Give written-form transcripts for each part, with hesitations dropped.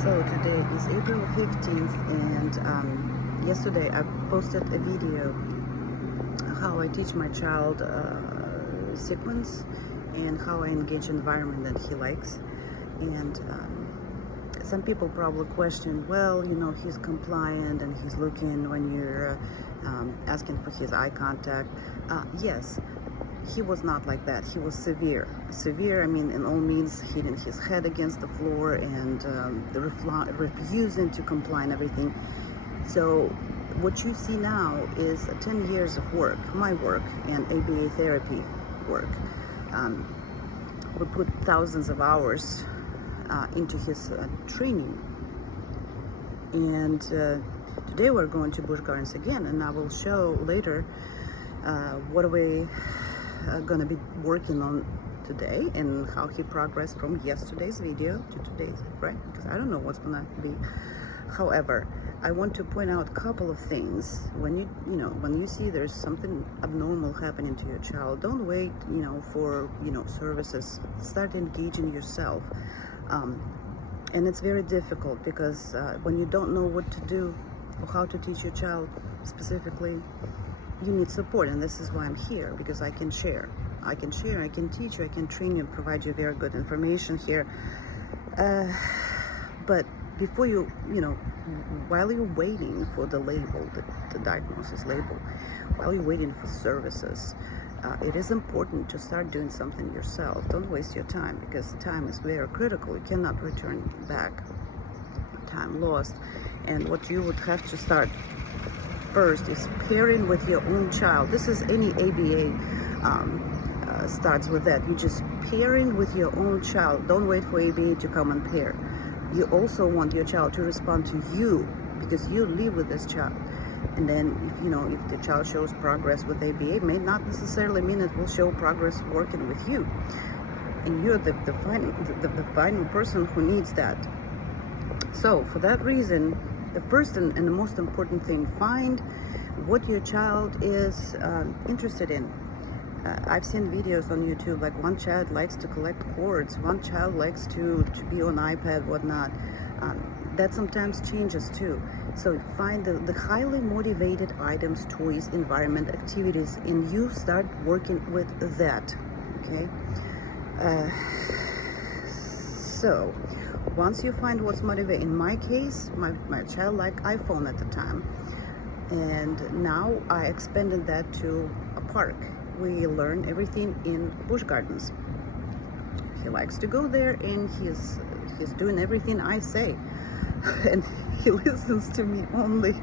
So today is April 15th, and yesterday I posted a video how I teach my child sequence and how I engage environment that he likes. And some people probably question, well, you know, he's compliant and he's looking when you're asking for his eye contact. Yes, he was not like that. He was severe. Severe, I mean, in all means, hitting his head against the floor and refusing to comply and everything. So what you see now is 10 years of work, my work, and ABA therapy work. We put thousands of hours into his training. And today we're going to Busch Gardens again, and I will show later what we going to be working on today and how he progressed from yesterday's video to today's, right? Because I don't know what's going to be. However, I want to point out a couple of things. When you see there's something abnormal happening to your child, don't wait, for, services. Start engaging yourself. And it's very difficult because when you don't know what to do or how to teach your child specifically, you need support, and this is why I'm here, because I can share, I can teach you, I can train you and provide you very good information here. But before while you're waiting for the label, the diagnosis label, while you're waiting for services, it is important to start doing something yourself. Don't waste your time, because time is very critical. You cannot return back time lost. And what you would have to start first is pairing with your own child. This is any ABA starts with that. You just pairing with your own child. Don't wait for ABA to come and pair. You also want your child to respond to you, because you live with this child. And then if the child shows progress with ABA, it may not necessarily mean it will show progress working with you. And you're the final person who needs that. So for that reason, the first and the most important thing, find what your child is interested in. I've seen videos on YouTube, like one child likes to collect cords, one child likes to be on iPad, whatnot. That sometimes changes too. So find the highly motivated items, toys, environment, activities, and you start working with that, okay? So once you find what's motivating, in my case, my child liked iPhone at the time, and now I expanded that to a park. We learn everything in Busch Gardens. He likes to go there, and he's doing everything I say, and he listens to me only.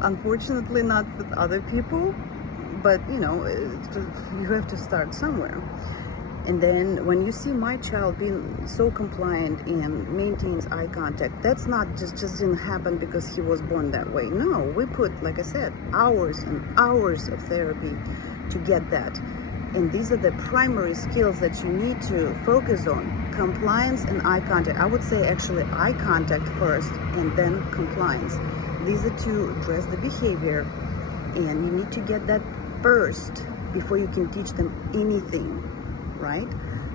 Unfortunately, not with other people, but you have to start somewhere. And then when you see my child being so compliant and maintains eye contact, that's not just didn't happen because he was born that way. No, we put, like I said, hours and hours of therapy to get that. And these are the primary skills that you need to focus on: compliance and eye contact. I would say actually eye contact first and then compliance. These are to address the behavior, and you need to get that first before you can teach them anything. Right?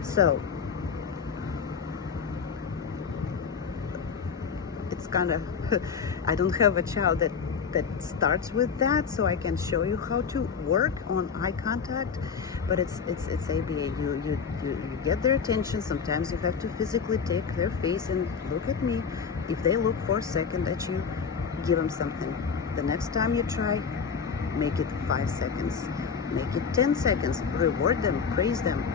So it's kind of I don't have a child that starts with that, so I can show you how to work on eye contact, but it's ABA. You get their attention. Sometimes you have to physically take their face and look at me. If they look for a second at you, give them something. The next time you try, make it 5 seconds, make it 10 seconds, reward them, praise them.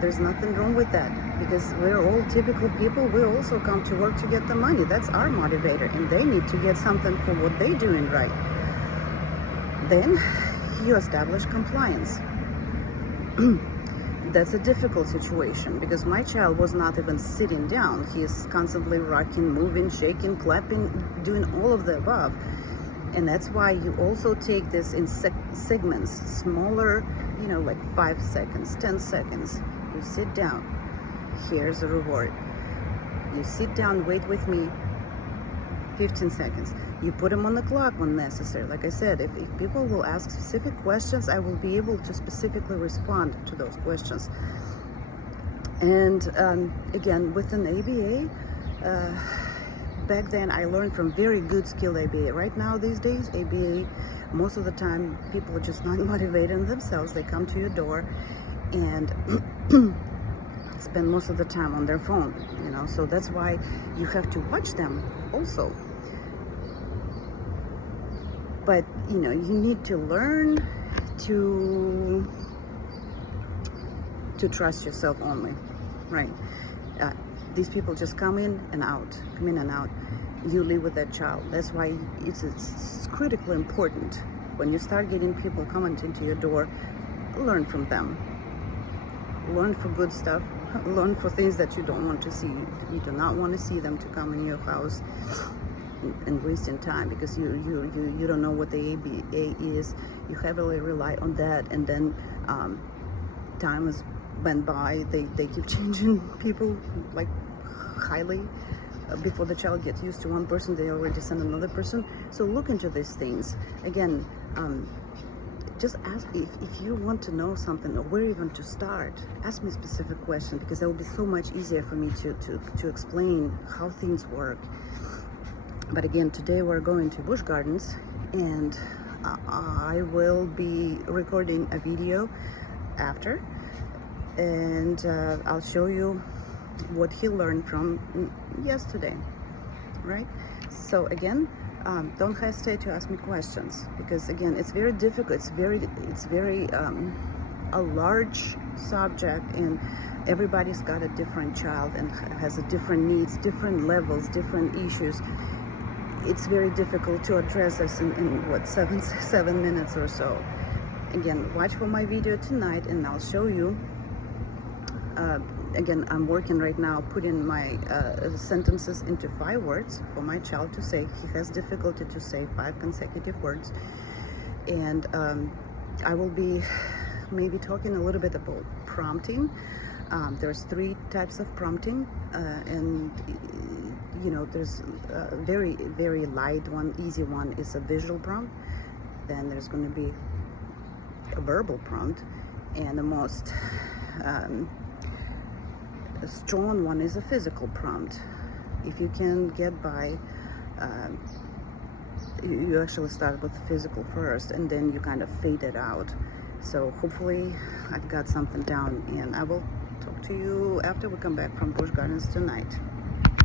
There's nothing wrong with that, because we're all typical people. We also come to work to get the money. That's our motivator, and they need to get something for what they're doing right. Then you establish compliance. That's a difficult situation, because my child was not even sitting down. He is constantly rocking, moving, shaking, clapping, doing all of the above. And that's why you also take this in segments, smaller, like 5 seconds, 10 seconds. You sit down, here's a reward. You sit down, wait with me, 15 seconds. You put them on the clock when necessary. Like I said, if people will ask specific questions, I will be able to specifically respond to those questions. And again, with an ABA, back then I learned from very good skilled ABA. Right now, these days, ABA, most of the time, people are just not motivating themselves. They come to your door and spend most of the time on their phone, you know. So that's why you have to watch them also. But, you know, you need to learn to trust yourself only, right? These people just come in and out. You live with that child. That's why it's critically important when you start getting people coming into your door, learn from them. Learn for good stuff. Learn for things that you don't want to see. You do not want to see them to come in your house and wasting time, because you don't know what the ABA is. You heavily rely on that, and then time has went by. They keep changing people like highly. Before the child gets used to one person, they already send another person. So look into these things. Again, just ask if you want to know something or where even to start. Ask me specific questions, because it will be so much easier for me to explain how things work. But again, today we're going to Busch Gardens, and I will be recording a video after, and I'll show you what he learned from yesterday, right? So again, don't hesitate to ask me questions, because again, it's very difficult. It's very a large subject, and everybody's got a different child and has a different needs, different levels, different issues. It's very difficult to address this in what, seven minutes or so. Again, watch for my video tonight, and I'll show you. Again, I'm working right now, putting my sentences into 5 words for my child to say. He has difficulty to say 5 consecutive words. And I will be maybe talking a little bit about prompting. There's 3 types of prompting, and you know, there's a very, very light one, easy one is a visual prompt. Then there's going to be a verbal prompt, and the most a strong one is a physical prompt. If you can get by, you actually start with the physical first, and then you kind of fade it out. So hopefully I've got something down, and I will talk to you after we come back from Busch Gardens tonight.